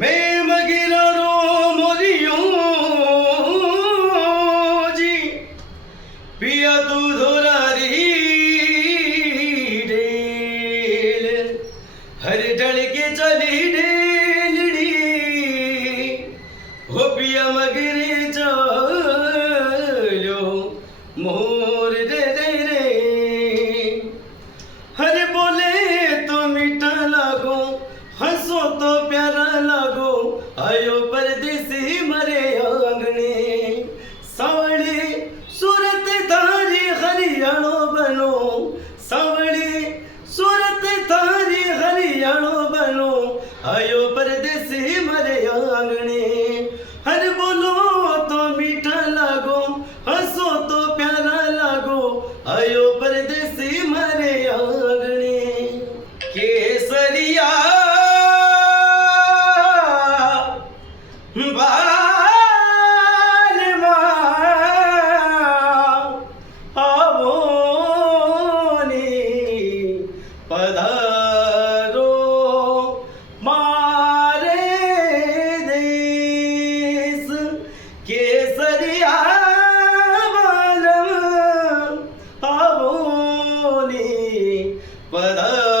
मैं मगिरा रो मोरियो जी पिया तू धोरारी डेल हर ढल के चली डेलड़ी हो पिया मगरे चलो मोर दे दे रे हरे बोले तो मीठा लागो हंसो तो प्यारा लागो आयो परदेसी मरे आंगणे सावड़ी सूरत तारी हरियाणो बनो सावड़ी सूरत तारी हरियाणो बनो आयो परदेसी मरे आंगणे हर बोलो तो मीठा लागो हंसो तो प्यारा लागो आयो परदेसी मरे आंगणे केसरिया पधारो मारे देश केसरिया बालम आवोनी पधारो